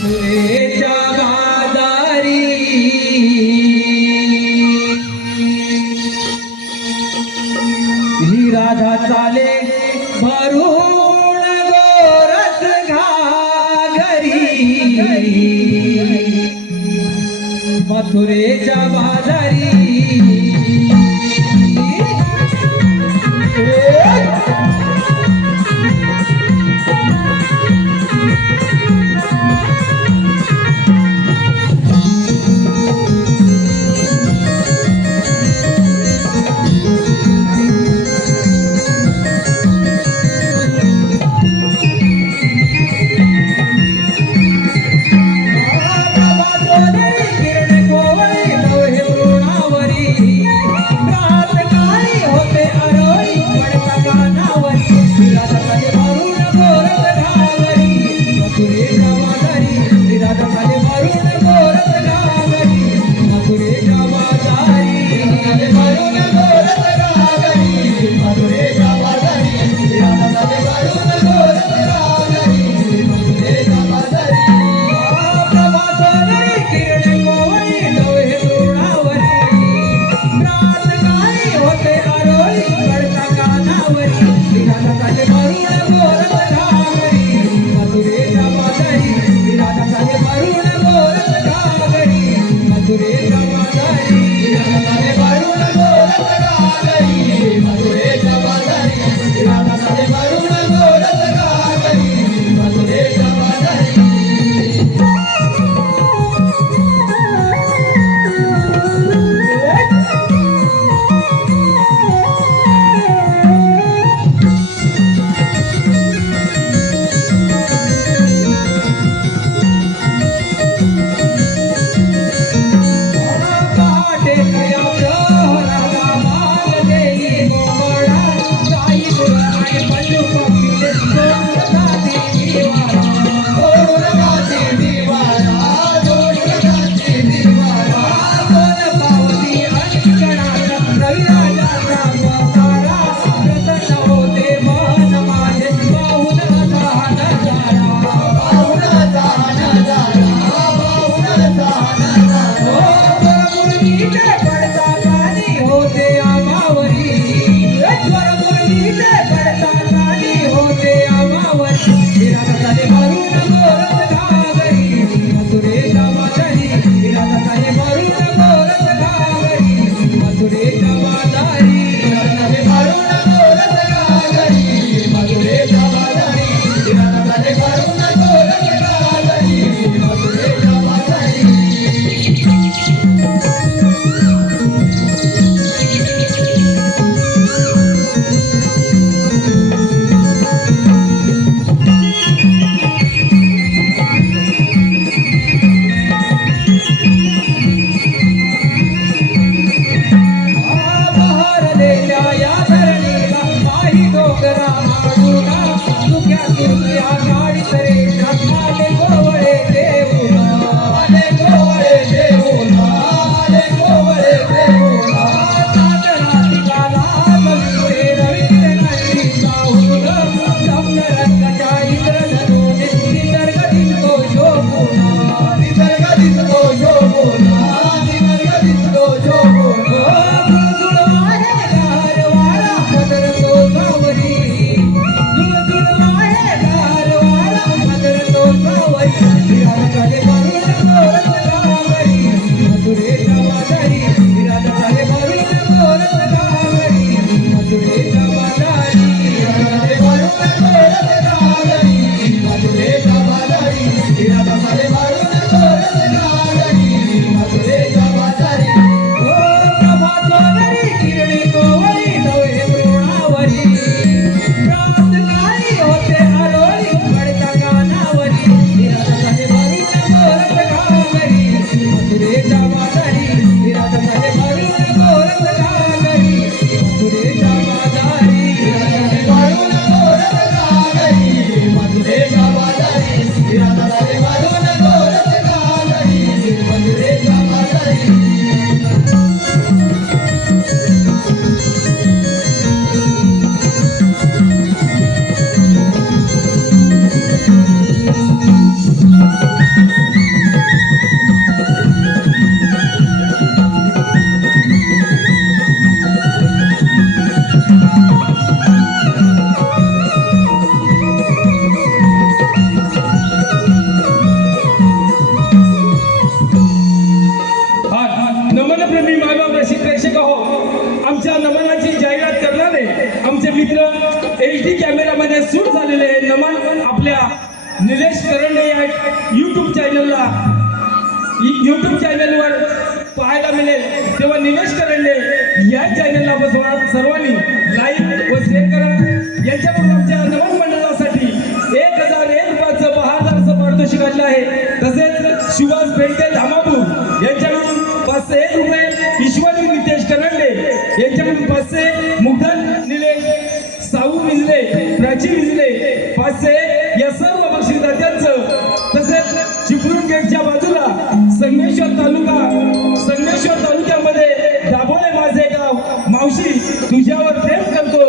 मथुरेच्या बाजारी ही राधा चाले भरून गोरस घागरी मथुरेच्या बाजारी मित्र HD कॅमेरामध्ये शूट झालेले हे नमन आपल्या निलेश करंडे या यूट्यूब चॅनलवर पाहायला मिळेल। तेव्हा निलेश करंडे या चॅनलला सर्वांनी लाईक व शेअर करा। यांच्याकडून आमच्या नमन मंडळासाठी 1001 रुपयाचं बहादरचं पारितोषिक आणलं आहे। तसेच सुभाष बेंटे धामापूर यांच्याकडून 501 रुपये, ईश्वरी नितेश करंडे यांच्याकडून 500, मुग्धन निलेश, साऊ विजले, प्राची विजले 500 या सर्व बक्षीसदात्यांचं। तसेच चिपळूण गेटच्या बाजूला संगमेश्वर तालुक्यामध्ये दाभोळे माझे गाव, मावशी तुझ्यावर प्रेम करतो,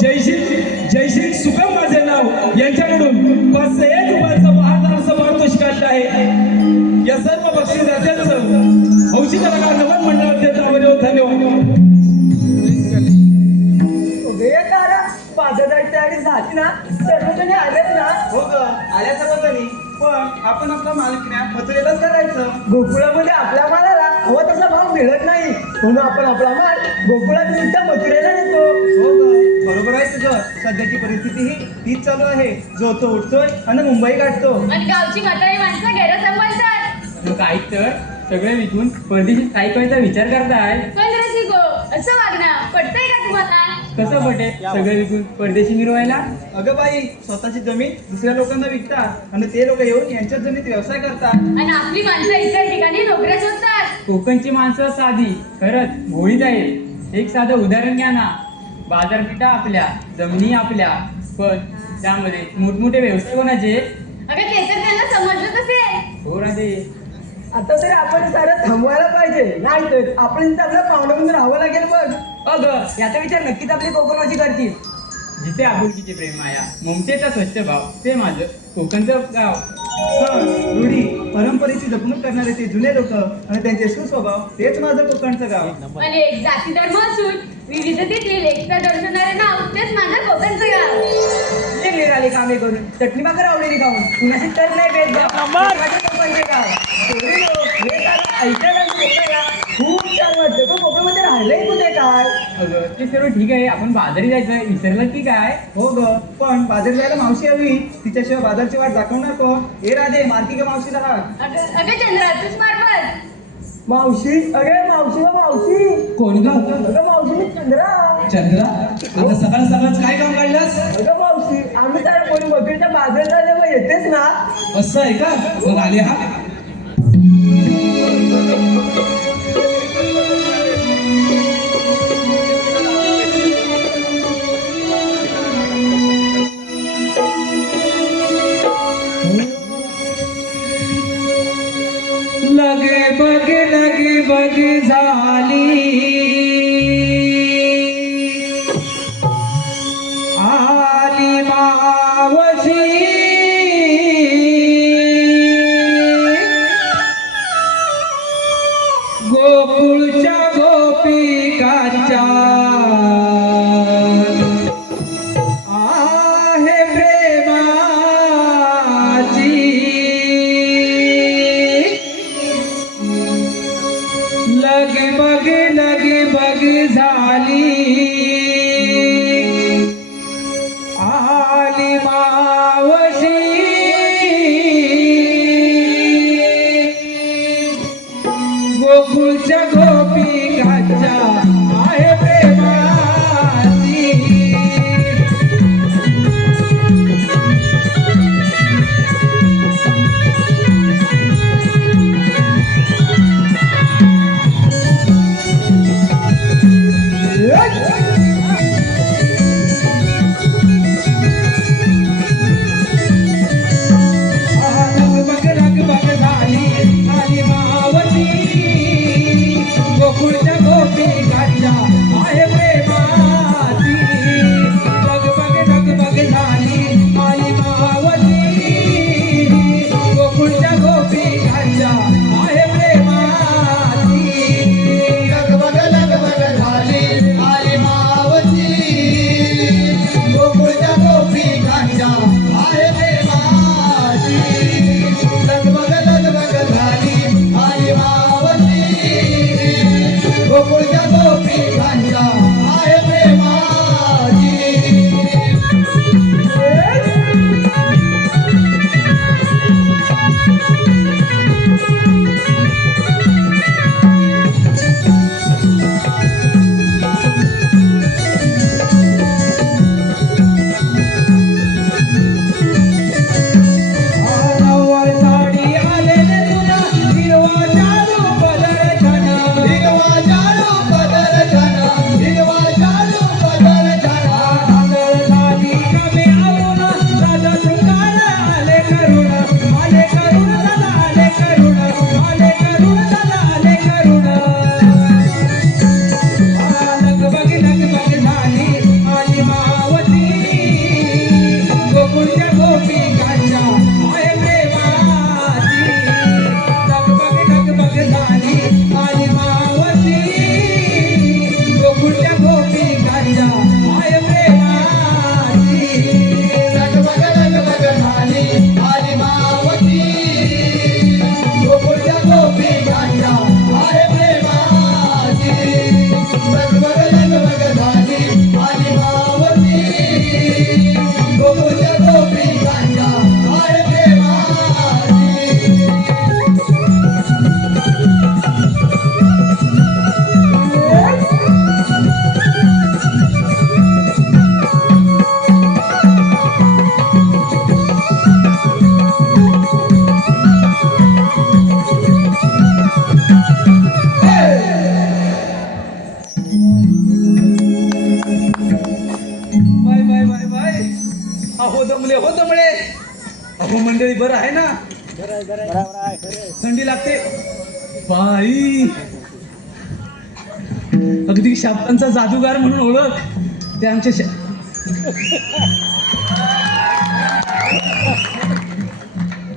जयश्री सुगम माझे नाव यांच्याकडून 501 रुपयाचं बहादरचं पारितोषिक काढलं आहे। या सर्व बक्षीसदात्यांचं हौशी कलाकार नमन मंडळाचे धन्यवाद। पाददाची आणि झाली ना सर्वजणी आलेत ना? हो ग, आल्या सर्वजणी, पण आपण आपला मालकीने मथुरेलाच करायचं। गोकुळामध्ये आपल्या मालाला हवा तसा भाव मिळत नाही, म्हणून आपण आपला माल गोकुळात मथुरेला नेतो। हो ग, बरोबर आहे तुझं। सध्याची परिस्थिती ही तीच चालू आहे, जो तो उठतोय आणि मुंबई गाठतो। आणि गावची म्हातारी माणसं गैर सांभाळतात। मग काय तर सगळे विकून परदेशी स्थायिक व्हायचा विचार करताय। पण रसिको, असं वागणं पटतंय का तुम्हाला? कसं पटे सगळे विकून परदेशी मिरवायला? अगं बाई, स्वतःची जमीन दुसऱ्या लोकांना विकतात आणि ते लोक येऊन यांच्याच जमीन व्यवसाय करतात। आणि आपली माणसं इतर ठिकाणी नोकऱ्या शोधतात। कोकणची माणसं साधी खरंच भोळीच आहे। एक साधं उदाहरण घ्या ना, बाजारपेठा आपल्या, जमिनी आपल्या, पण त्यामध्ये मोठमोठे व्यवसाय कोणाचे? अगं ते तर त्यांना समजलं असेल। हो राधे, आता तरी आपण सारं थांबवायला पाहिजे, नाही तर आपण आपल्या पाहुण्यामध्ये राहावं लागेल। बघ अगं याचा विचार नक्कीच आपली कोकणवासी करतील। जिथे आपुलकीचे प्रेम माया, ममतेचा स्वच्छ भाव, ते माझं कोकणचं गाव। सण, रूढी, परंपरेची जपणूक करणारे ते जुने लोक आणि त्यांचे सुस्वभाव, तेच माझं कोकणचं गाव। आणि एक जाती धर्म असून विविधतेतील एकता दर्शवणारे नाव, तेच माझं कोकणचं गाव। जे निराली कामे करून चटणी भाकर आवडीने खाऊन कुणाशी तर नाही भेटलं कोकणचे गाव। एवढे लोक हे सारं ऐकायला कोकणाला खूप छान वाटतं, पण कोकणामध्ये राहिलंय कुठे काय? अगं ते सर्व ठीक आहे, आपण बाजारी जायचं विसरलं की काय? हो ग, पण बाजार जायला मावशी हवी, तिच्याशिवाय बाजारची वाट दाखवणार कोण? ए राधे, मार्की ग मावशीला हाक। अगं चंद्रा, तूच मारफत मावशी, अगे मावशी व मावशी। कोण ग? अगं मावशी मी चंद्रा। चंद्रा, आता सकाळ सकाळच काय काम काढलास? अगं मावशी, आम्ही सारा कोणी मजुरीच्या बाजार झाले व येतेच ना। असं आहे का? मग आले हा। लगे बग झाली, आली मावशी गोकुळच्या गोपिकांच्या आहे प्रेमाची। लगे बग झाली, आली मावशी गोकुळच्या गोपिकांच्या आहे प्रेमाची। Let's अहो दमले हो दमले. अहो मंडळी बरं आहे ना? थंडी लागते बाई. अगदी शापांचा जादूगार म्हणून ओळख ते आमच्या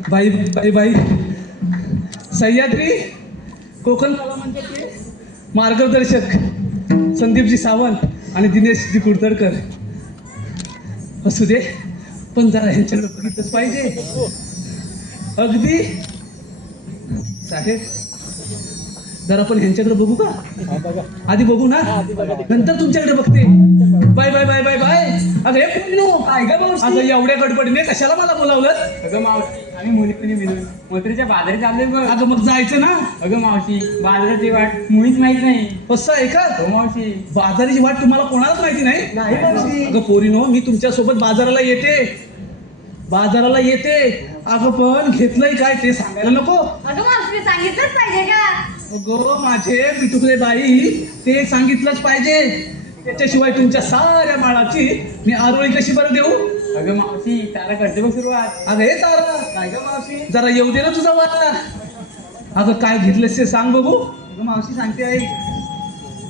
बाई बाई बाई. सह्याद्री कोकण कला मंचाचे मार्गदर्शक संदीपजी सावंत आणि दिनेशजी कुडतरकर. असू दे पण जरा ह्यांच्याकडे बघितलंच पाहिजे. अगदी साहेब जरा पण ह्यांच्याकडे बघू का? आधी बघू ना नंतर तुमच्याकडे बघते. Bye bye bye bye bye. अगं हे पुन्नू काय ग मावशी? अगं एवढ्या गडबडीने कशाला मला बोलावलं? अगं मावशी आम्ही मुली मिळून मोत्रीच्या बाजारात चाललोय बघ. अगं मग जायचं ना. अगं मावशी बाजाराची वाट मुळीच माहित नाही. असं आहे का? हो मावशी. बाजाराची वाट तुम्हाला कोणालाच माहिती नाही? नाही मावशी. अगं पोरीनो मी तुमच्या सोबत बाजाराला येते. अगं पण घेतलंय काय ते सांगायला नको? अगं मावशी सांगितलंच पाहिजे का? अगं माझे पिटुकले बाई ते सांगितलंच पाहिजे. त्याच्याशिवाय तुमच्या साऱ्या माळाची मी आरोळी कशी बरं देऊ? अगं मावशी तारा करते बघ सुरुवात. अगं हे तारा काय ग मावशी? जरा येऊ दे ना तुझा वाटा. अगं काय घेतलंस ते सांग बघू. अगं मावशी सांगते आई.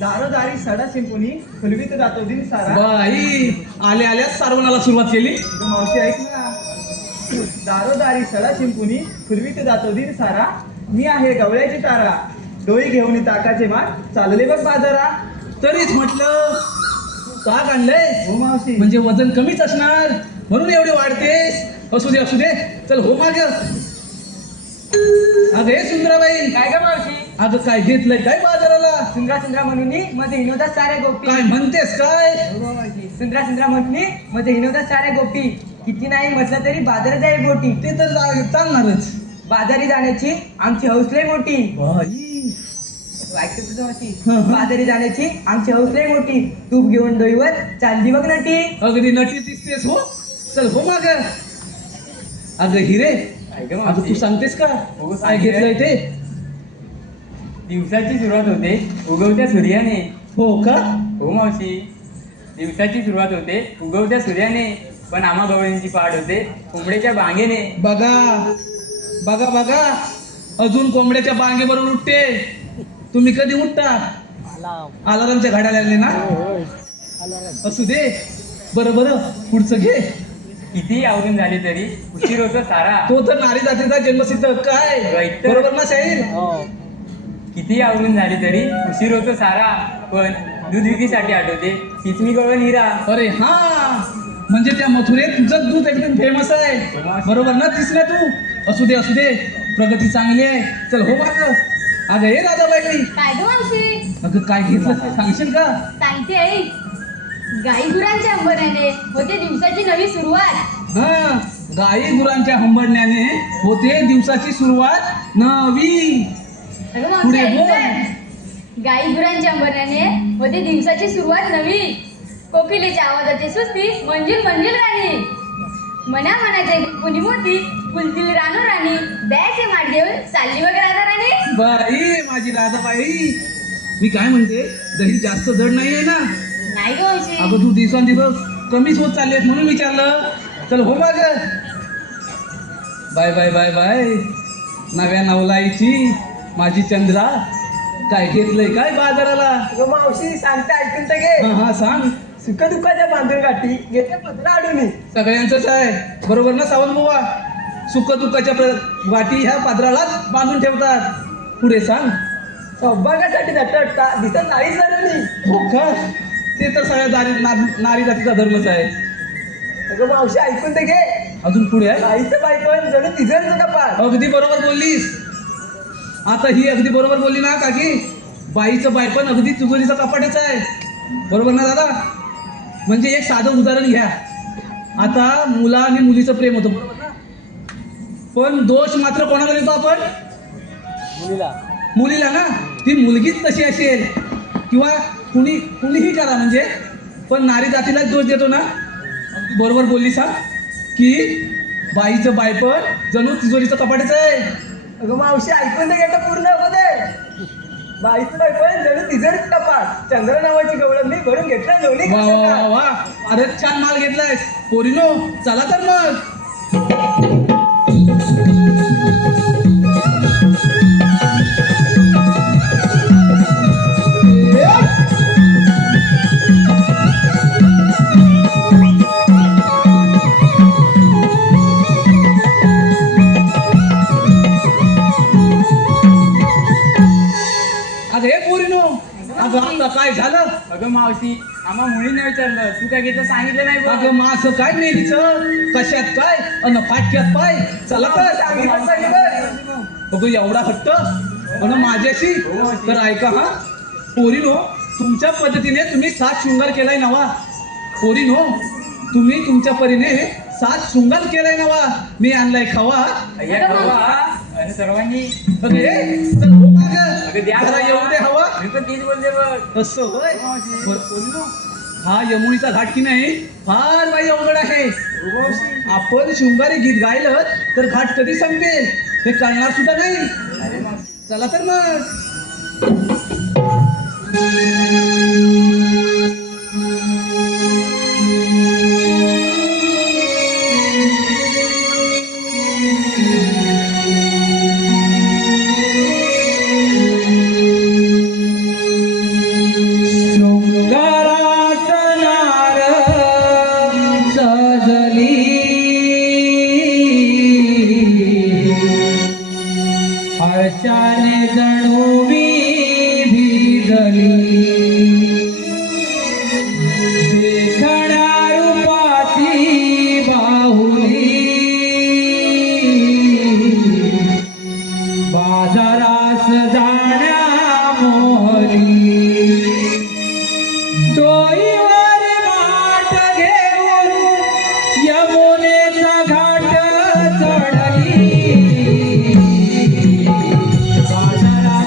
दारोदारी सडा शिंपुनी फुलवीत जातो दिन सारा. बाई आल्या आल्याच सारवणाला सुरुवात केली. अगं मावशी ऐक ना. दारोदारी सडा शिंपुनी फुलवीत जातो दिन सारा. मी आहे गवळ्याची तारा. डोई घेऊन ताकाचे माठ चालले बघ बाजारा. तरीच म्हटलं ताक आणलंय हो मावशी. म्हणजे वजन कमीच असणार म्हणून एवढे वाढतेस. असू दे चल हो माग. अगं हे सुंदराबाई काय ग मावशी? अगं काय घेतलंय काय बाजाराला? सुंदरा म्हणून मध्ये हिनवतात साऱ्या गोपी. काय म्हणतेस काय? हो मावशी. सुंदरा म्हणून मध्ये हिनवतात साऱ्या गोपी. किती नाही म्हटलं तरी बाजारात आहे बोटी. ते तर चालणारच. बाजारी जाण्याची आमची हौस लय मोठी. बाई ऐकतो तुझं मावशी. हं. बाजारी जाण्याची आमची हौस लय मोठी. तूप घेऊन डोईवर चालली बघ नटी. अगदी नटी दिसतेस हो. चल हो माग. अगं हिरे काय गं अगं तू मावशी? सांगतेस का हो, काय सांगते. घेतलंय ते? दिवसाची सुरुवात होते उगवत्या सूर्याने. हो का? हो मावशी. दिवसाची सुरुवात होते उगवत्या सूर्याने पण आम्हा गवळींची पाठ होते कोंबड्याच्या बांगेने. बघा अजून कोंबड्याच्या बांगेबरोबर उठते. तुम्ही कधी उठता? अलारामच्या घड्याला लागले ना. असू दे बरं पुढचं घे. किती आवरून झाली तरी उशीर होतो सारा. तो तर नारी जातीचा जन्मसिद्ध काय Right. बरोबर ना शाहीर? किती आवरून झाली तरी उशीर होतो सारा पण दूध विक्रीसाठी आठवते तीच मी गवळ हिरा. अरे हा म्हणजे त्या मथुरेत तुझं दूध एकदम फेमस आहे बरोबर ना? दिसला तू. असू दे प्रगती चांगली आहे. चल हो माग. अगं हे राधाबाई काय ग मावशी? अगं काय घेतलं ते सांगशील का? सांगते आई. गाई गुरांच्या अंबऱ्याने होते दिवसाची नवी सुरुवात. हा गाई गुरांच्या हंबरण्याने होते दिवसाची सुरुवात नवी. अगं मावशी पुढे बोल. ऐकतोय? गाई गुरांच्या अंबऱ्याने होते दिवसाची सुरुवात नवी. कोकिलेच्या आवाजाची सुस्ती मंजिल राणी. मनाचे कुणी मोठी फुलतील रानू राणी. द्यायचे माठ घेऊन चालली वगैरे राधा राणी. बाई माझी राधाबाई मी काय म्हणते दही जास्त जड नाहीये ना? नाही ग मावशी. अगं तू दिवसांदिवस कमीच होत चालली आहेस म्हणून विचारलं. चल हो माग. बाय नव्या नवलाईची माझी चंद्रा काय घेतलंय काय बाजाराला? अगं मावशी सांगते ऐकून तर घे. हा सांग. सुख दुःखाच्या बांधून गाठी घेते पत्र आडून. सगळ्यांचंच आहे बरोबर ना सावंत बुवा? सुख दुःखाच्या वाटी ह्या पात्रालाच बांधून ठेवतात. पुढे सांग. सौभाग्यासाठी नटता दिसत नाही सर. हो का? ते तर सगळ्या नारी जातीचा धर्मच आहे. अगं मावशी ऐकून तर घे. अजून पुढे आहे. आईचं बाई पण जणू तिजन कपाट. अगदी बरोबर बोललीस. आता ही अगदी बरोबर बोलली ना काकी. बाईचं बायपण अगदी तिजोरीचं कपाटच आहे बरोबर ना दादा? म्हणजे एक साधं उदाहरण घ्या. आता मुला आणि मुलीचं प्रेम होतं बरोबर ना? पण दोष मात्र कोणाला देतो आपण? मुलीला ना. ती मुलगीच तशी असेल किंवा कुणीही करा म्हणजे पण नारी जातीलाच दोष देतो ना. अगदी बरोबर बोलली सांग की बाईचं बायपण जणू तिजोरीचं कपाटच आहे. अगं मावशी ऐकून तर घेतं पूर्ण होते. बाईचं बाई पण जणू तिजन कपाट. चंद्र नावाची गवळण मी भरून घेतलं दोन्ही. वा अरे छान माल घेतलायस. पोरीनो चला तर मग. अगं हे पोरीनो, अगं आता काय झालं? अगं मावशी आम्हा मुलीने विचारलं तू काय घेतलं सांगितलं नाही बघ. अगं मग असं काय मेरीचं, कशात काय अन फाटक्यात पाय, चला तर. बघू एवढा हट्ट अन माझ्याशी, तर ऐका हा पोरीनो, तुमच्या पद्धतीने तुम्ही 7 शृंगार केलाय नवा. पोरीनो तुम्ही तुमच्या परीने 7 शृंगार केलाय नवा. मी आणलाय खवा. अय्या खावा आणि सर्वांनी अगं हे, चल हो मागं. अगं द्या जरा येऊ दे हवा. मी पण तीच बोलते बघ. असं होय. मावशी. बरं, पोरीनो, हा यमुनीचा घाट की नाही फार बाई अवघड आहे. आपण शृंगारी गीत गायलं तर घाट कधी संपेल हे कळणार सुद्धा नाही. चला तर मग. हर्षाने जणू मी भिजली, देखण्या रूपाची बाहुली, बाजारास जाण्या मोहरी, डोईवर माठ घेऊन यमुनेचा घाट चढली, बाजारात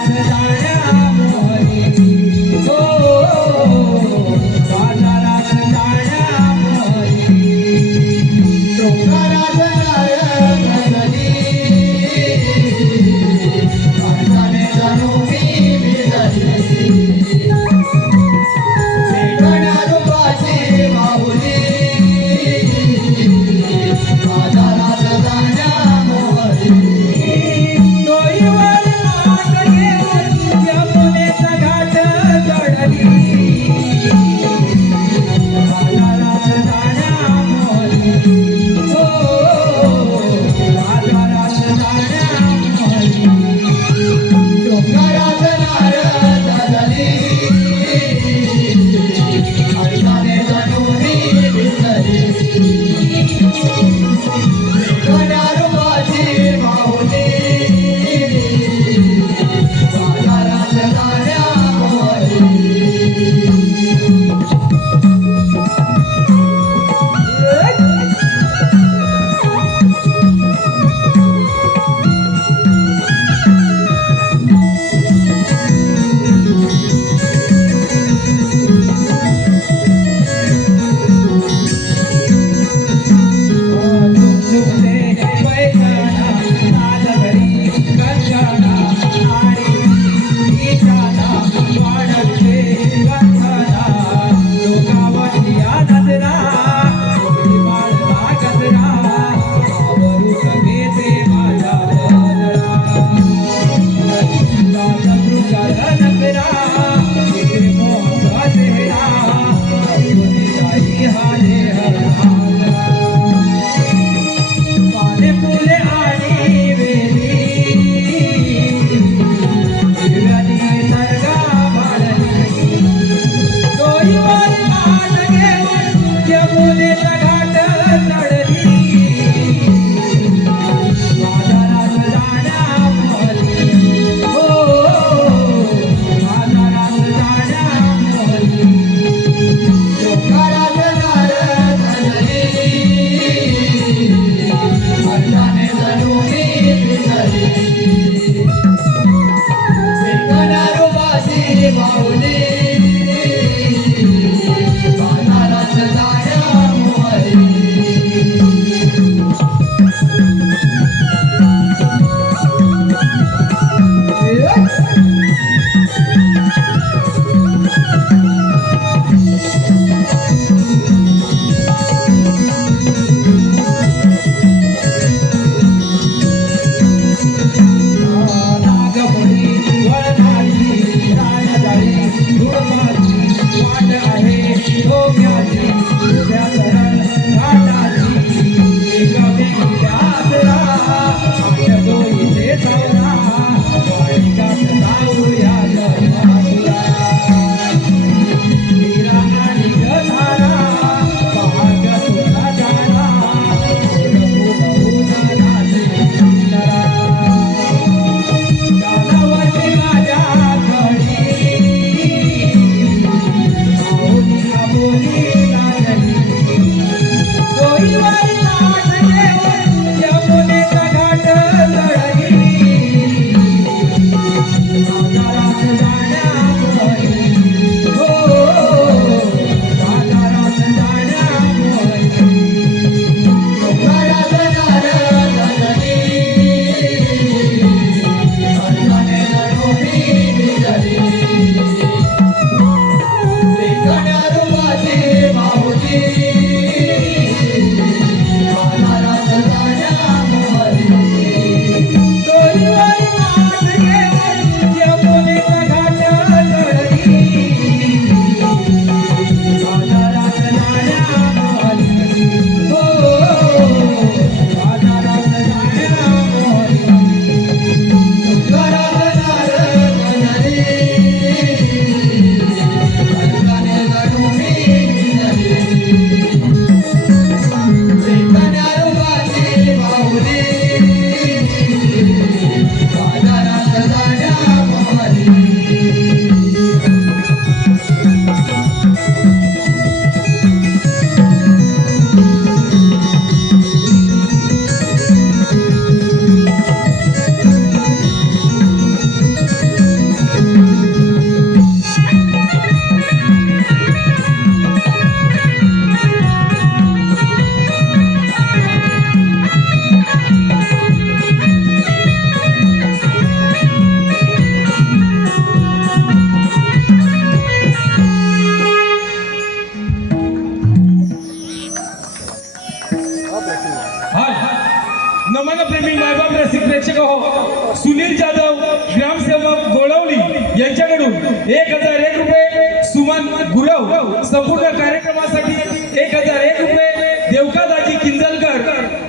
नमनप्रेमी मायबाप रसिक प्रेक्षक हो, सुनील जाधव ग्रामसेवक गोळवली यांच्याकडून 1001 रुपये, सुमन गुरव संपूर्ण कार्यक्रमासाठी 1001 रुपये, देवकादाजी किंजलकर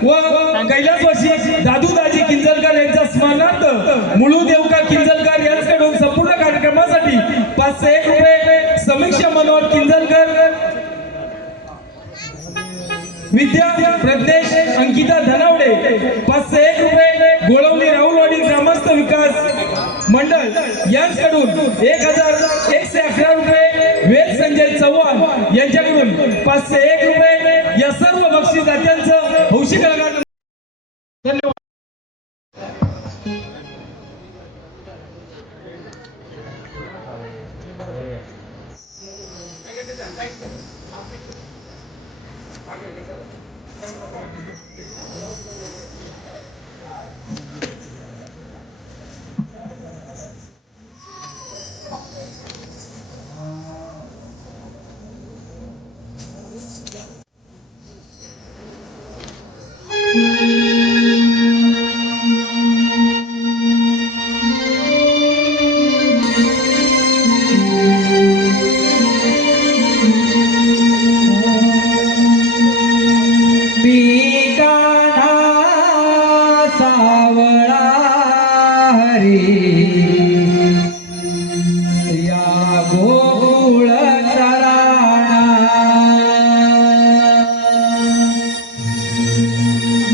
व कैलासवासी दादूदाजी किंजलकर यांच्या स्मरणार्थ मुळू देवका किंजलकर यांच्याकडून संपूर्ण कार्यक्रमासाठी 501 रुपये, समीक्षा मनोहर किंजलकर, विद्या प्रज्ञेश अंकिता धनावडे 501 रुपये, गोळवली राहुलवाडी ग्रामस्थ विकास मंडळ यांच्याकडून 1111 रुपये, वेद संजय चव्हाण यांच्याकडून 501 रुपये, या सर्व बक्षीस दात्यांचं हौशी कलाकार धन्यवाद.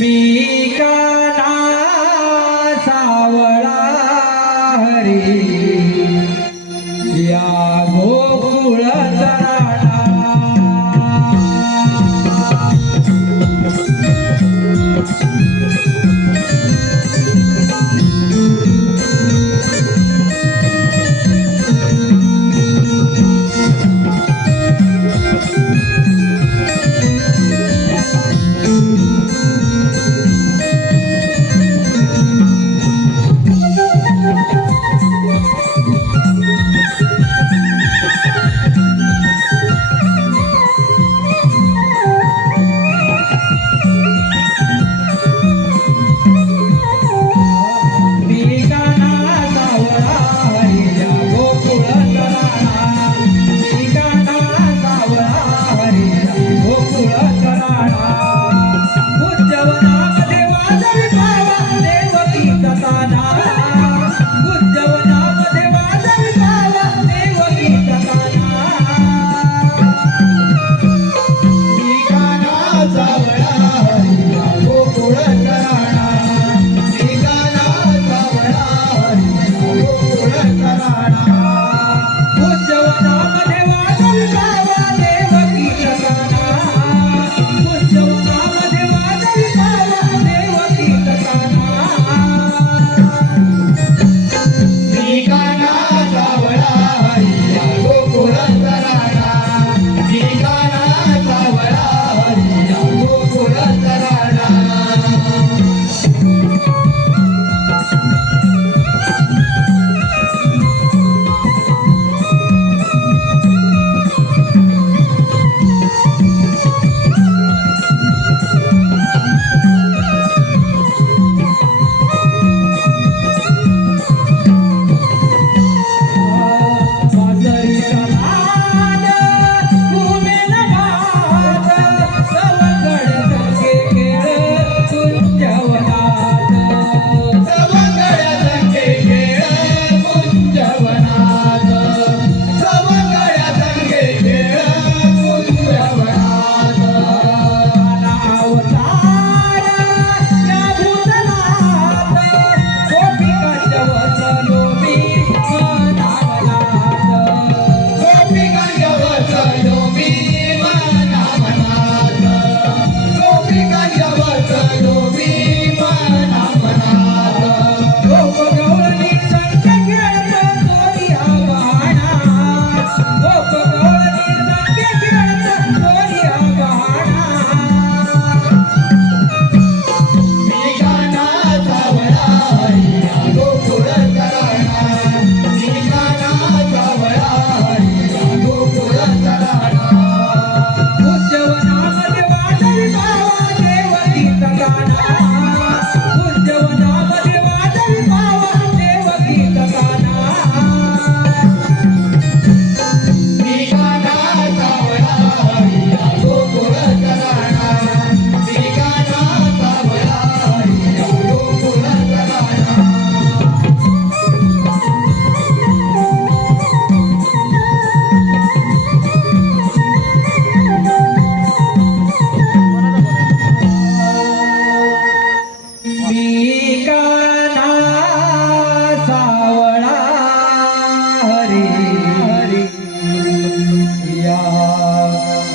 मी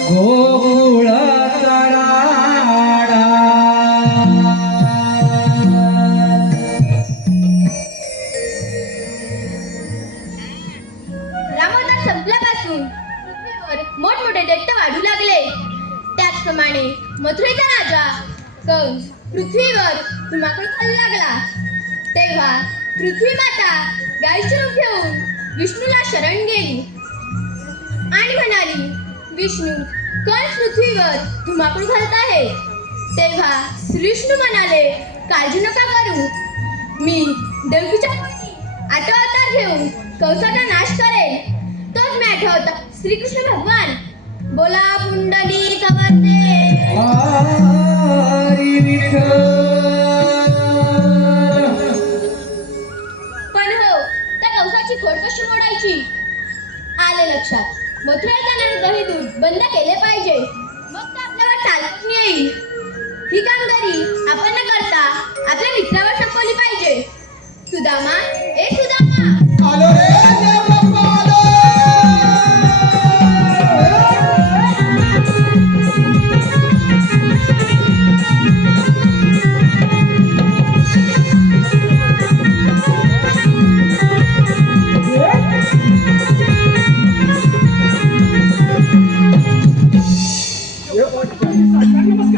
गोकुळाचा राडा. रामावतार संपल्यापासून पृथ्वीवर मोठमोठे दैत्य वाढू लागले. त्याचप्रमाणे मथुरेचा राजा कंस पृथ्वीवर धुमाकूळ खाऊ लागला. तेव्हा पृथ्वी माता गायीचे रूप घेऊन विष्णूला शरण गेली आणि म्हणाली, विष्णू, कंस पृथ्वीवर धुमाकूळ घालत आहे. तेव्हा विष्णू म्हणाले, काळजी नका करू, मी देवकीच्या पोटी 8 अवतार घेऊन कंसाचा नाश करेल. तोच मी 8 अवतार श्रीकृष्ण भगवान. बोला पुंडलिक वरदे. हरी विठ्ठल. पण हो, त्या कंसाची खोड कशी मोडायची? आले लक्षात. मथुरेत जाणारे दही दूध बंद केले पाहिजे, मग तर आपल्यावर चालत येईल. ही कामगिरी आपण न करता आपल्या मित्रावर सोपवली पाहिजे. सुदामा, ए सुदामा, आलो रे देव बाप्पा आलो.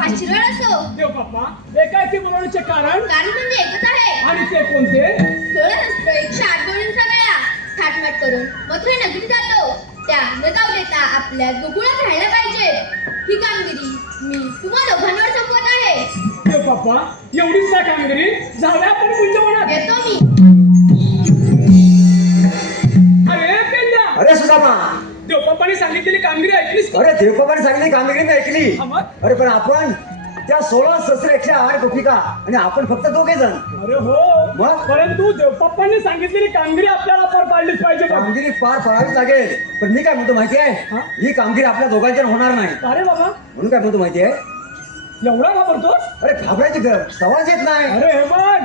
आशीर्वाद असो. देव बाप्पा, एकाएकी बोलवण्याचे कारण कारण म्हणजे एकच आहे. आणि ते कोणते? 16 शस्त्र 108 गोळींचा वेळा थाटमाट करून मथुरा नगरी जातो. त्या न जाऊ देता आपल्या गोकुळात राहायला पाहिजे. ही कामगिरी मी तुम्हा दोघांवर सोपवत आहे. देव बाप्पा, एवढीच ना कामगिरी? जाऊया आपण कुंजवनात. येतो मी. अरे पेंदा, अरे सुदामा, देवबाप्पाने सांगितलेली कामगिरी ऐकलीस का? अरे देवबाबाने सांगितली कामगिरी मी ऐकली. हा मग? अरे पण आपण त्या 16 शस्त्र 108 गोपिका आणि आपण फक्त 2 जण. अरे हो, मग? परंतु देवबाप्पाने सांगितलेली कामगिरी आपल्याला पार पाडलीच पाहिजे बघ. कामगिरी पार पाडावीच लागेल. पण मी काय म्हणतो माहिती हा? आहे, ही कामगिरी आपल्या दोघांच्या होणार नाही. अरे बाबा, म्हणून काय म्हणतो माहिती आहे, एवढा घाबरतोस? अरे घाबरायची सवाल येत नाही. अरे हे बघ,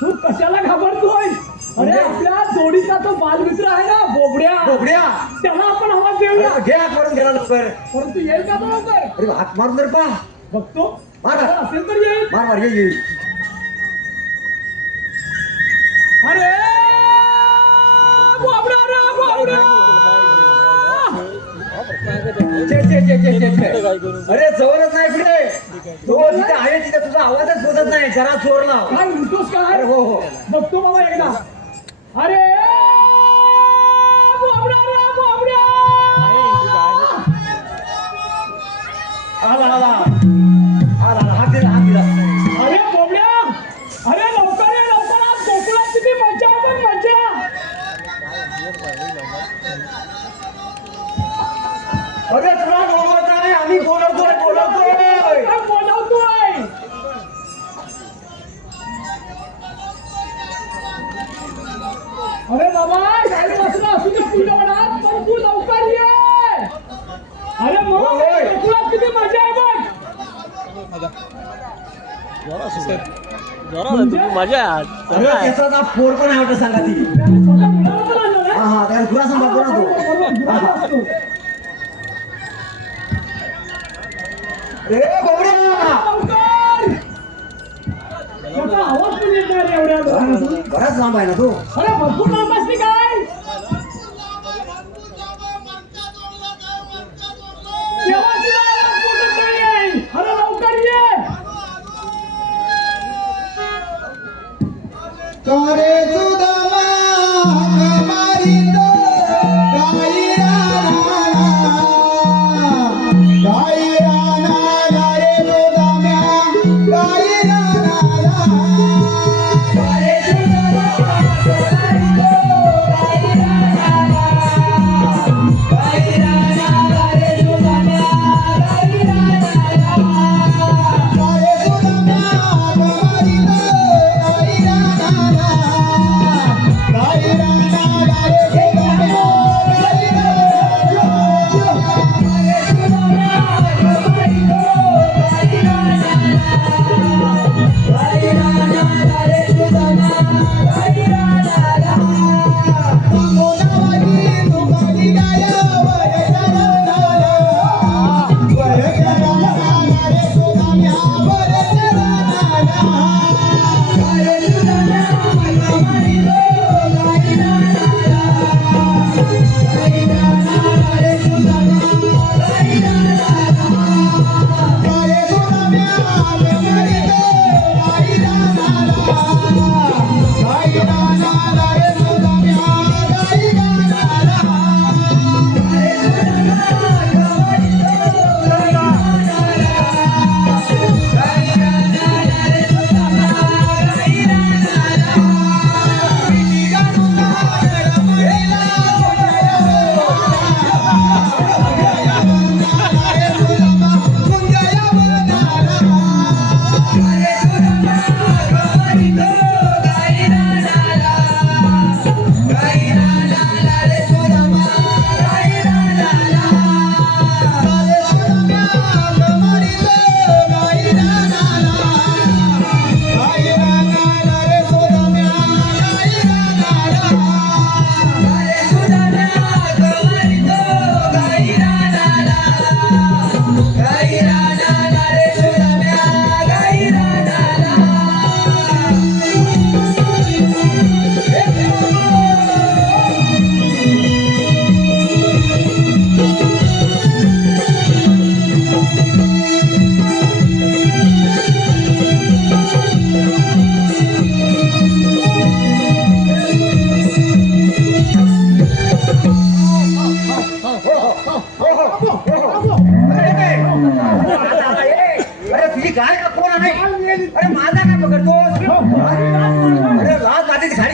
तू कशाला घाबरतोय? अरे म्हणजे? आपल्या जोडीचा तो बालमित्र आहे ना, बोबड्या, बोबड्या, त्याला आपण आवाज देऊया. अरे घे हात मारून गेला लवकर. परंतु येईल का तो लवकर? अरे हात मारून तर पहा. बघतो, मार. असेल तर येईल. मार मार, ये ये. अरे बोबड्या, रे बोबड्या. अरे जवळच नाही पुढे. तो जिथे आहे तिथे तुझा आवाजच बोलत नाही. जरा जोर लाव. काय म्हणतोस काय? अरे हो हो. बघतो बाबा एकदा. अरे बोबड्या, रे बोबड्या. आला आला आला, हात दिला हात दिला. अरे बोबड्या, अरे लवकर ये, लवकर आज गोकुळात किती मजा आहे बघ, मजा. अरे तुला बोलवत नाही, आम्ही बोलवतोय बोलवतोय. काय बोलावतोय? अरे बाबा, गाडी बसला असू दे कुंडवनात, पण तू लवकर ये. अरे मग होय. गोकुळात किती मजा आहे बघ. मजा अरे त्याचा आता पोर पण आहे वाटतं सांगा ती. स्वतः मुलाला पण आणलं ना? हा हा, त्याला तुला सांभाळतो ना तो. बरोबर, असतो. ए बाबड्या, लवकर. त्याचा आवाज पण येत नाही रे एवढ्या लोकांना. बराच लांब आहे ना तो. अरे भरपूर लांब असते काय? तेव्हा तुला आवाज पोचत नाहीये. अरे लवकर ये. करे सुदामा मारित गाई राणा गाई राणा रे सुदाम्या गाई राणा करे सुदामा मारित गाई राणा गाई राणा रे सुदाम्या गाई राणा करे सुदामा मारित गाई राणा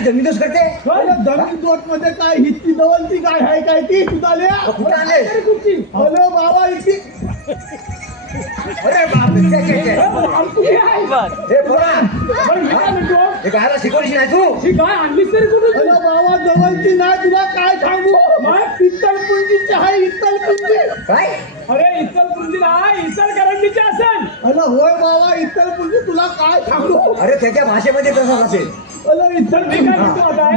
जमीनच करते अरे जमीन दोट मध्ये काय हिची दवलती काय आहे काय ती तुझाल्या कुठं आले अरे बाबा इथे अरे बाप रे, छे, छे, छे. हे पोरा हे गायला शिकवलीशी नाही तू काय आणलीस तरी कुठून अरे बाबा जवळची नाही तुला काय सांगू इत्तल पुंजीची आहे इत्तल पुंजी काय अरे इचल पुंजीला इचल करंजीची असेल अरे होय बाबा इत्तल पुंजी तुला काय सांगू अरे त्याच्या भाषेमध्ये कसं असेल अरे इत्तल मी काय म्हणतो आता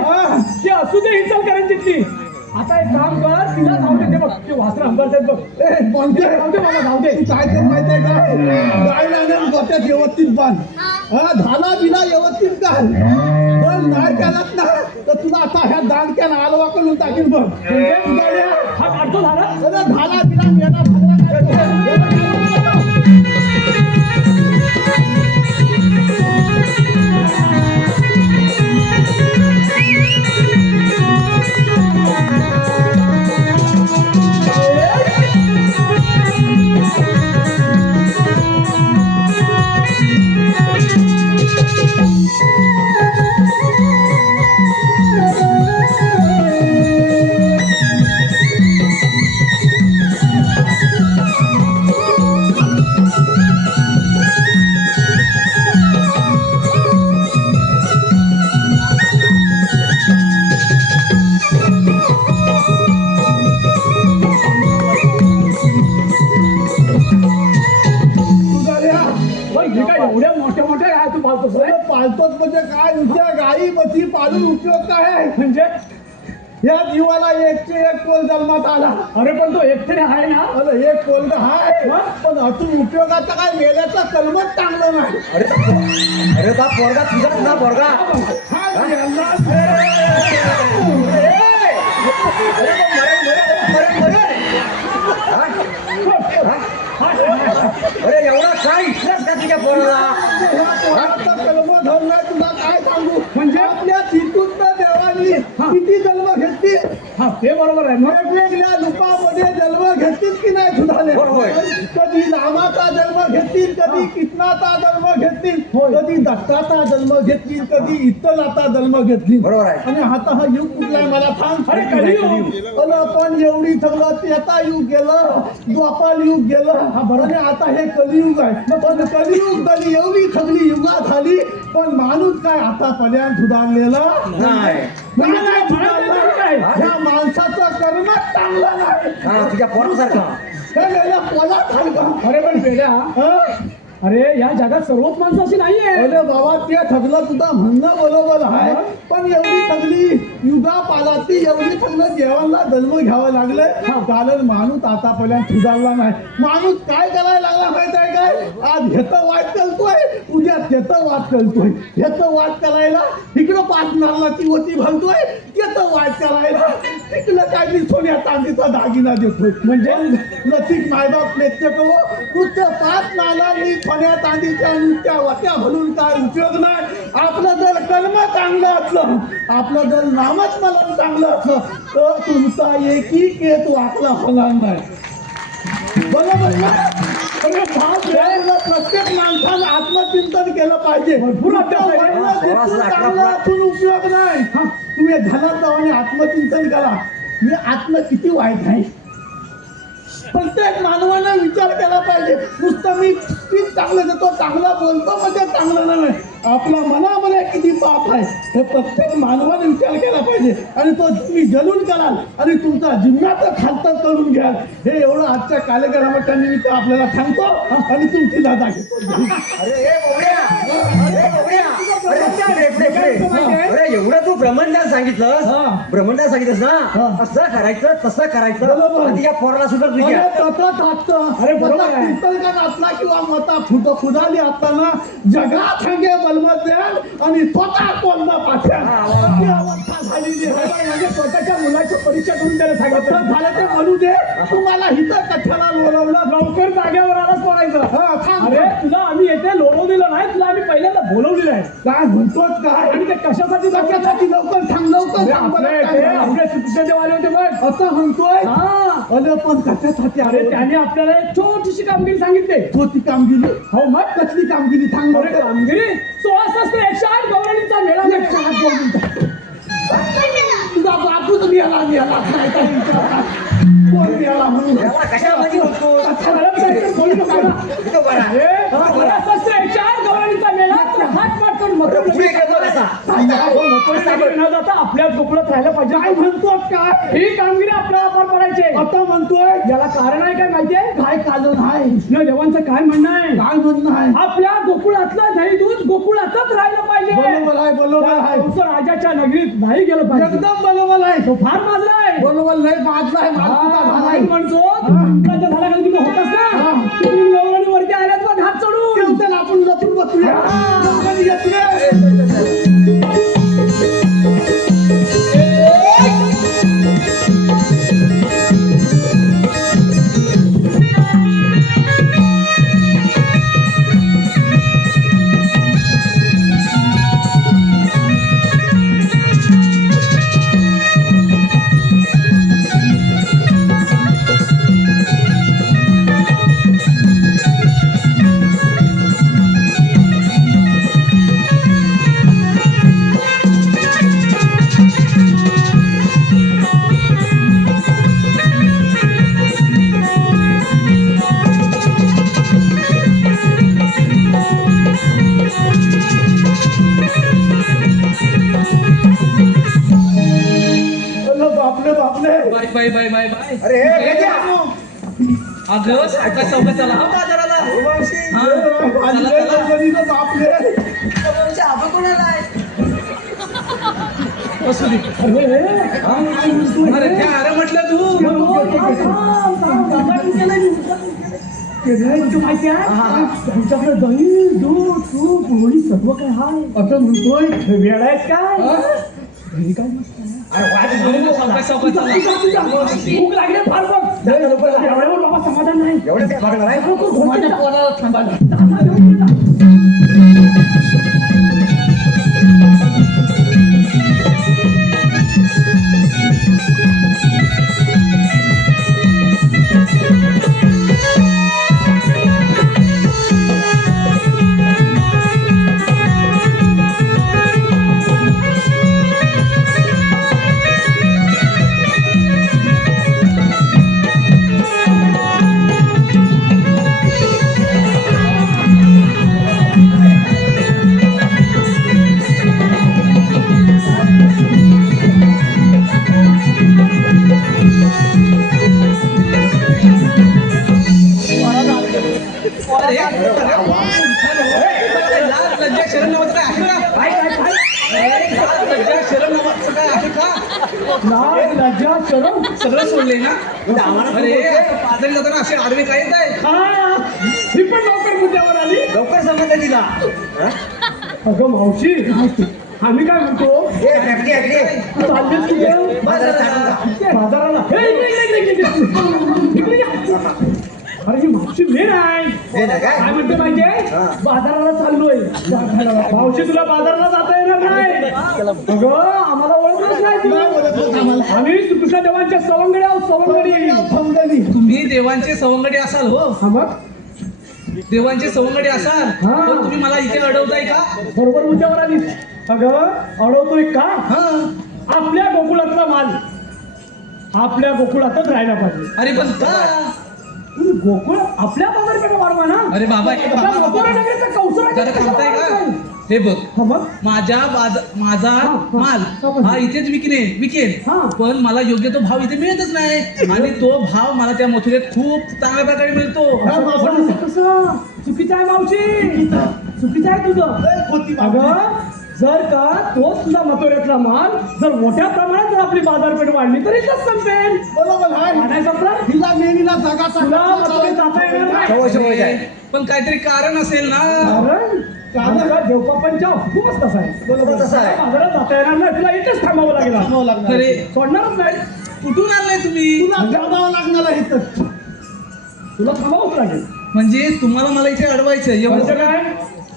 की असू दे इचल करंजीतली आता एक काम कर तिला जाऊ दे ते बघ ते वासरा अंबरतात बघ कोणते जाऊ दे मला जाऊ दे तू काय कर माहितीये का गायला गोट्यात व्यवस्थित बांध हा झाला बिना व्यवस्थित घाल जर नाही केलात ना तर तुला आता ह्या दांडक्यानं आलवा करून टाकीन बघ हा काढतो झाला अरे झाला बिना मेला भागला एवढ्या मोठ्या मोठ्या काय तू पाहतोस रे? पालतोच म्हणजे काय नुसत्या गाई मशी पालून उपयोग काय आहे म्हणजे या जीवाला एकचे एक कोल जन्मात आला अरे पण तो एकतरी आहे ना अरे एक कोल हाय पण अजून उपयोगाचा काय मेल्याचा कलमच चांगलं नाही अरे बा पोरगा तुझाच ना पोरगा हा यांना अरे एवढा काय इच्छाच का तुझ्या पोराला कलम धरलाय तुला काय सांगू म्हणजे आपल्या तिथून देवानी किती जन्म घेतली हा ते बरोबर आहे मग वेगवेगळ्या रूपामध्ये जन्म घेतील की नाही सुधारले होय. कधी रामाचा जन्म घेतील कधी कृष्णाचा जन्म घेतील कधी दत्ताचा जन्म घेतील कधी इत्तलाचा जन्म घेतील बरोबर आहे. आणि आता हा युग कुठला आहे मला सांग अरे कलियुग. अरे पण एवढी सगळं त्रेता युग गेलं द्वापार युग गेलं आणि आता हे कलियुग आहे पण कलियुग झाली एवढी सगळी युगा झाली पण माणूस काय आतापर्यंत सुधारलेला नाही नाही सुधारला. ह्या माणसाचं कर्मच चांगलं नाही हा तुझ्या पोरासारखा हे गेल्या पोलात हलका अरे पण बेड्या हं? अरे या जगात सर्वच माणसं अशी नाहीये अरे बाबा ते ठगलं तुझं म्हणणं बरोबर आहे पण एवढी सगळी युगा पालाती एवढी सगळं देवांना जन्म घ्यावं लागलंय कारण माणूस आतापर्यंत सुधारला नाही माणूस काय करायला लागला माहित आहे काय आज ह्याचं वाट करतोय उद्या त्याचं वाट करतोय ह्याचं वाट करायला इकडं पाच नारळाची वती घालतोय त्याचं वाट करायला तिकडं काय मी सोन्या चांदीचा दागिना देतोय म्हणजे लसिक मायबाप नेत्य करो नुसतं पाच नारळांनी सोन्या चांदीच्या नुसत्या वत्या घालून काय उपयोग नाही आपलं जर कर्म चांगलं असलं आपलं जर नामस्मरण चांगलं असलं तर तुमचा एकही केस वाकला होणार नाही बरोबर ना म्हणजे भाव द्यायला प्रत्येक माणसानं आत्मचिंतन केलं पाहिजे भरपूर चांगलं असून उपयोग नाही तुम्ही घरात जाऊ आणि आत्मचिंतन करा मी आत्म किती वाईट आहे प्रत्येक मानवानं विचार केला पाहिजे नुसतं मी स्पीच चांगलं देतो चांगला बोलतो म्हणजे चांगलं नाही आपल्या मनामध्ये किती पाप आहे हे प्रत्येक मानवाने विचार केला पाहिजे आणि तो तुम्ही जलून कराल आणि तुमचा जिम्म्याचं खातं करून घ्याल हे एवढं आजच्या कार्यक्रमाच्या निमित्त आपल्याला सांगतो आणि तुमची दादा घेतो अरे ए बोबड्या अरे बोबड्या अरे एवढं तू ब्रह्मज्ञान सांगितलं ब्रह्मज्ञान सांगितलंस ना असं करायचं तसं करायचं बरोबर. आणि तुझ्या पोराला सुद्धा तुझ्या अरे बरोबर असला किंवा मता फुट फुदाली असताना जगात सांगे बलमद्यान आणि स्वतः कोणता पाठ्यान अशी अवस्था झालेली आहे म्हणजे स्वतःच्या मुलाची परीक्षा करून त्याला सांगितलं झालं ते म्हणू दे तुम्हाला हिथं कथ्याला बोलवलं लवकर जागेवर आलाच पडायचं अरे अरे तुला आम्ही येथे लोळवलेलं नाही तुला आम्ही पहिल्यांदा बोलवलेलं आहे काय म्हणतोच काय आणि ते कशासाठी कशासाठी लवकर सांग लवकर सांग बरं काय झालं? आपले सुकृष्णदेव आले होते बघ असं म्हणतोय हा अरे पण कशासाठी अरे अरे त्याने आपल्याला एक छोटीशी कामगिरी सांगितली होती कामगिरी हो मग कसली कामगिरी सांग अरे बरं. कामगिरी 16 108 गौरणीचा मेळा 108 गौरणीचा. तुझा बापूच मिळाला नाही तर विचारतात. कोण मिळाला म्हणून एवढा कशामध्ये होतो तो बरा चार गवळींचा मेला तर हात पाठ करून बरं, पुढे गेलो कसा न जाता आपल्याच गोकुळात राहायला पाहिजे. काय म्हणतो काय ही कामगिरी आपल्याला पार पडायची. आता म्हणतोय याला कारण आहे काय माहितीये? काय कारण आहे कृष्ण देवांचं काय म्हणणं आहे? काय म्हणणं आहे आपल्या गोकुळातलं दही दूध गोकुळातच राहिलं पाहिजे. बरोबर आहे कंस राजाच्या नगरीत नाही गेलं पाहिजे. एकदम बरोबर आहे तो फार माजलाय. बरोबर नाही बाजला आहे मालपुता झाला आहे. म्हणतो राजा झाला का तुम्ही होतास ना तुम्ही गवळणी वरती आल्यात बघ हात चढून. केवढं आपण लपून बसूया दोघांनी घेतले. बापले बापले bye bye bye bye bye. अरे हे भेट्या. अगं सावकाश सावकाश चला हा बाजाराला. हा, चला, चला. बापले आबा कोणाला आहे असू दे. अरे त्या अरे म्हटलं तू तुमच्याकडे दही दूध तूप गोळी सर्व काय हाय असं म्हणतोय. वेळ आहेत काय घरी काय नसतं. सावकाश सावकाश चला. भूक लागले फार बघ. एवढ्यावर बाबा समाधान नाही. एवढं काय बघणार आहे माझ्या पोराला थांबायला लाज लज्जा शरम नावाचं काय आहे का? लाज लज्जा शरम नावाचं काय आहे का? लज्जा शरम सगळं सोडले ना. अरे पाजारी जाताना असे आडवे काय येत आहे? ही पण लवकर मुद्द्यावर आली. लवकर समजलं तिला हा? अगं मावशी आम्ही काय म्हणतो हे फॅक्टरी आहे चाललेच की रे? बाजाराला हे, इकडे या. अरे ही मावशी मेन आहे. हे ना काय काय म्हणते माहितीये बाजाराला चाललोय. मावशी तुला बाजाराला जाता येणार नाही. अगं आम्हाला ओळखलंच नाही तू. आम्ही श्रीकृष्ण देवांच्या सवंगडी आहोत. सवंगडी तुम्ही देवांचे सवंगडी असाल हो. हा मग देवांचे सवंगडी असाल हा. पण तुम्ही मला इथे अडवताय का? बरोबर मुद्द्यावर आली. अगं अडवतोय का? हा. आपल्या गोकुळातला माल आपल्या गोकुळातच राहायला पाहिजे. अरे पण का? तुम्ही गोकुळ आपल्या बाजारपेठा वाढवा ना. अरे बाबा, हे बाबा, आपल्या गोकुळ नगरीचं कौशल्य जरा थांबताय का? हे बघ हा मग माझा माल हा इथेच विकेन हा. पण मला योग्य तो भाव इथे मिळतच नाही आणि तो भाव मला त्या मथुरेत खूप चांगल्या प्रकारे मिळतो. असं कसं? चुकीचं आहे मावशी. चुकीचं आहे तुझं. अगं जर का तोच तुझा मथुरेतला माल जर मोठ्या प्रमाणात जर आपली बाजारपेठ वाढली तर इथंच संपेल. बरोबर आहे नाही संपलं तिला नेहमीला जागा तुला मथुरेत जाता येणार नाही. सवय आहे. पण काहीतरी कारण असेल ना. कारण देवपापांच्या हुकूमच तसा आहे. बरोबर तसं आहे. बाजारात जाता येणार नाही. तुला इथेच थांबावं लागेल. थांबावं लागणार. अरे सोडणारच नाही. कुठून आणलाय तुम्ही? तुला जागावं लागणार आहे इथं. तुला थांबावंच लागेल. म्हणजे तुम्हाला मला इथे अडवायचं म्हणजे एवढं काय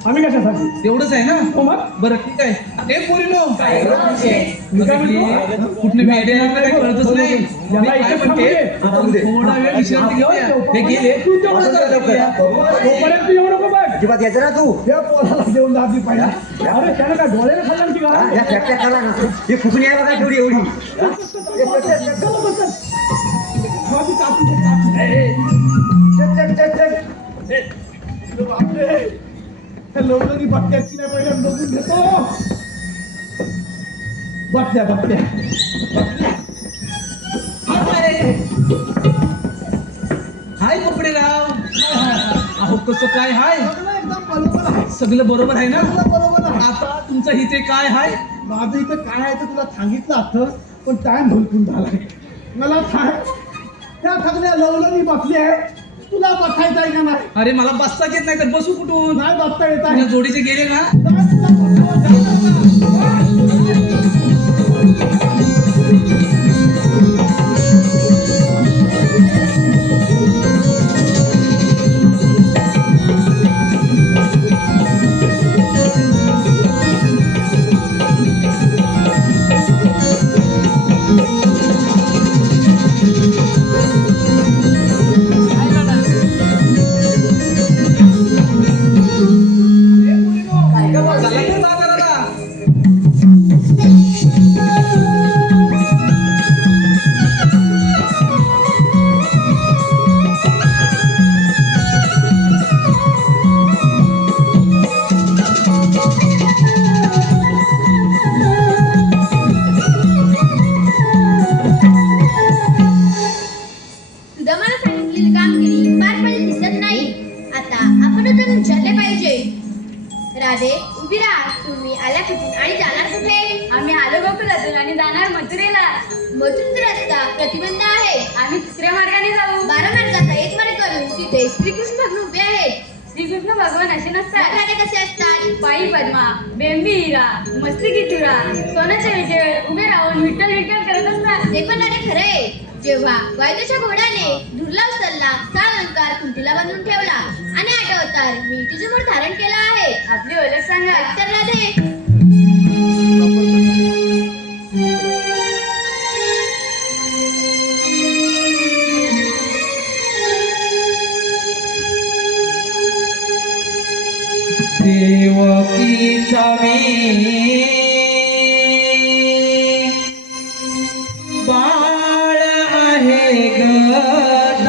आम्ही कशासाठी एवढंच आहे ना. हो मग बरं ठीक आहे. हे पोरीनो मी काय म्हणतो? कुठले मेडे काही कळतच नाही. याला मी काय इथेच म्हणते, थांबू आपण थोडा वेळ विश्रांती घेऊया. हे गेले तू तेवढं कर. तोपर्यंत येऊ नको बघ. अजिबात यायचं ना तू या पोराला देऊन दाबी पाहिजे अरे त्यानं काय डोळ्याने खाल्लं की काय या ट्रॅक्टर काला ना ही फुकणी आहे बघा तेवढी एवढी हा? माझी कापी कापी बापरे लवकरी बट्ट्याची नाही पहिल्या बघून घेतो बट्ट्या हाय कपडेराव. अहो कसं काय हाय? एकदम बरोबर आहे सगळं बरोबर आहे ना? बरोबर आहे आता तुमचं इथे काय हाय? माझं इथं काय आहे ते तुला सांगितलं असतं पण टाइम भरपूर झालाय मला सांग त्या सगळ्या लवलनी बसली आहे तुला बसायचं आहे का नाही अरे मला बसताच येत नाही तर बसू कुठून? नाही बसता येत तुझ्या आहे जोडीचे गेले ना? नाही तुला बसायचं चला की बाजाराला. तुझं मला सांगितलेली कामगिरी पार पडली दिसत नाही. आता आपण उद्या विचारले पाहिजे. राधे उभी राहा. तुम्ही आल्या कुठून आणि जाणार कुठे? आम्ही आलो गोकुलातून आणि जाणार मथुरेला. मथुरेचा रस्ता प्रतिबंध आहे. आम्ही दुसऱ्या मार्गाने जाऊ. 12 मार्गाचा एक मार्ग करून तिथे श्रीकृष्ण भगवान उभे आहेत. श्रीकृष्ण भगवान असे नसतात. राधे कसे असतात? पायी पद्मा, बेंबी हिरा, मस्तकी तुरा, सोन्याच्या विजेवर उभे राहून विठ्ठल विठ्ठल करत असतात. ते पण राधे खरे आहे. जेव्हा वायुदेच्या घोड्याने धुरला उचलला, 6 अलंकार कुंतीला बांधून ठेवला आणि 8 अवतार मी तुझे मूळ धारण केला आहे. आपली ओळख सांगा. तर राधे देवकीचा मी बाळ आहे गदाना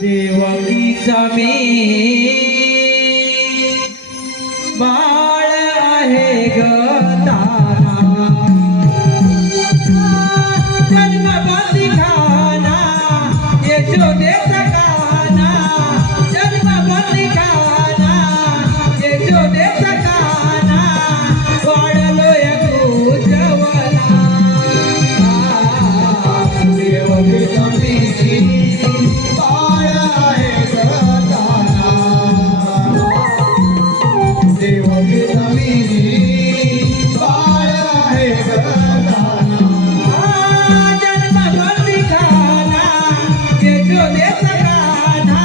देवकीचा मी बाळ आहे गदाना जन्म बंदिखाना यशोदेचा काना जन्म बंदिखाना यशोदेचा काना वाढलोय पूजवला देवकीचा मी बाळ आहे गदाना देवकीचा मी बाळ आहे गदाना जन्म बंदिखाना यशोदेचा काना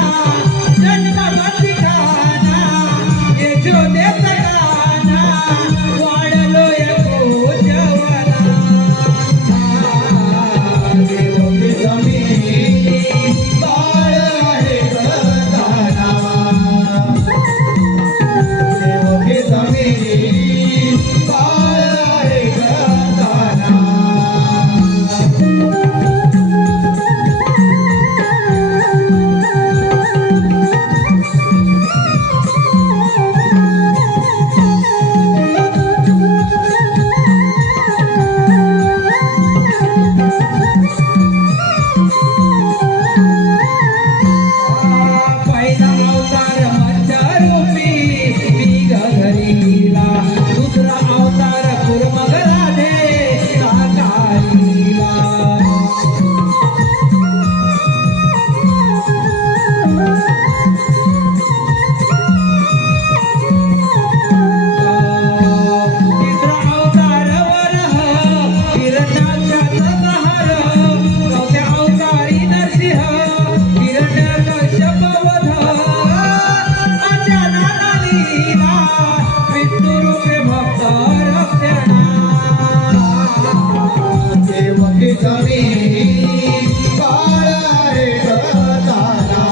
जन्म बंदिखाना यशोदेचा काना वाढलोय पूजवला देवकीचा मी बाळ आहे गदाना देवकीचा मी बाळ आहे गदाना पहिला अवतार मच्छरूपी मी घरीला दुसरा अवतार कुर्मग राधे साकारीला तिसरा अवतार वरह हिरण्याच्या प्रहार चौथ्या अवतारी नरसिंह हिरण्यकश्यप वध अचानक लीला विष्णुरूपे भक्त रक्षणा देवकीचा मी बाळ आहे गदाना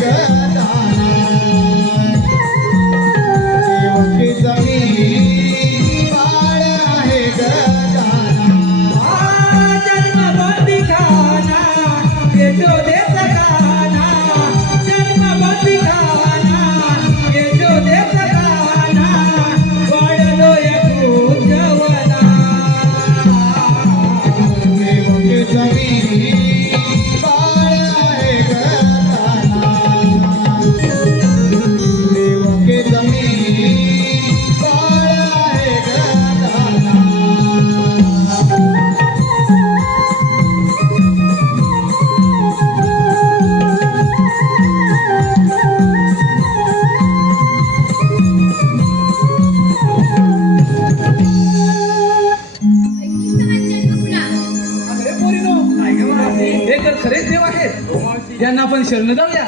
गदाना देवकीचा मी बाळ आहे गदाना जन्मबंदी खाना यशोदेचा गाना जन्मबंदी खाना यशोदेचा गाना वाढलो यशोजवना देवकीचा मी बाळ आहे गदाना देवकीचा मी बाळ आहे गदाना अरे पोरीनो, हे तर खरेच देव आहेत. यांना आपण शरण जाऊया.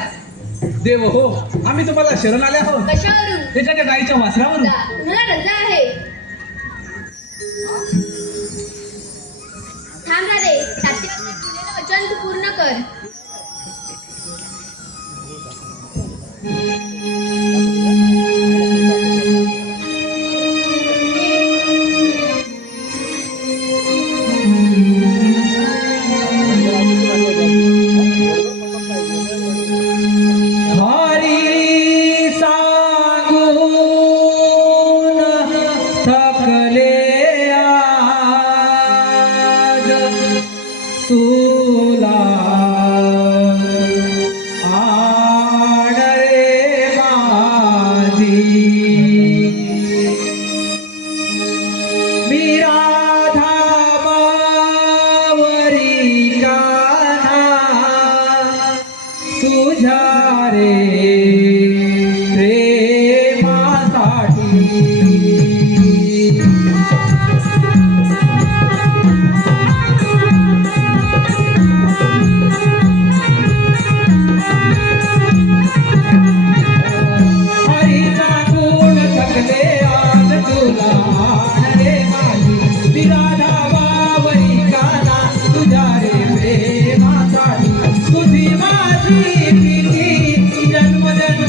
देव हो, आम्ही तुम्हाला शरण आले आहोत. कशावरून एखाद्या गाईच्या वासरावरून. तुम्हाला रजा आहे. थांब राधे, सात्यवानने दिलेलं वचन तू पूर्ण कर. हरी सांगून थकले आज तुला आण रे माझी मी राधा बावरी कान्हा तुझ्या रे प्रेमासाठी हरीचा गुण थकले आज तुला आण रे माझी मी राधा बावरी काना तुझ्या रे प्रेमासाठी तुझी माझी प्रीती जन्म जन्म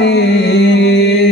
रे